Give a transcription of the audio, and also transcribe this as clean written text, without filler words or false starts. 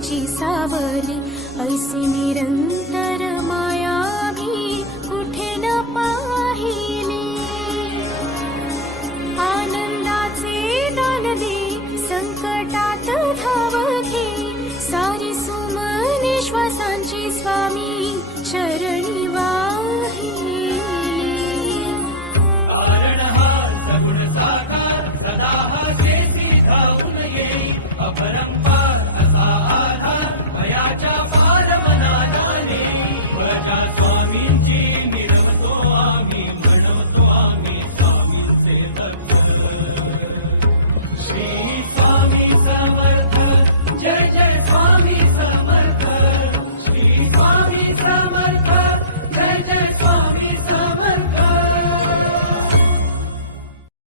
तिची सावली, ऐसी निरंतर माया मी कुठे न पाहिली. आनंदाचे दान दे, संकटात धाव घे, सारी सुमने श्वासांची स्वामी चरणी वाहिली. कारण हा सगुण साकार, सदा हा जेसी धावून येई, अभरम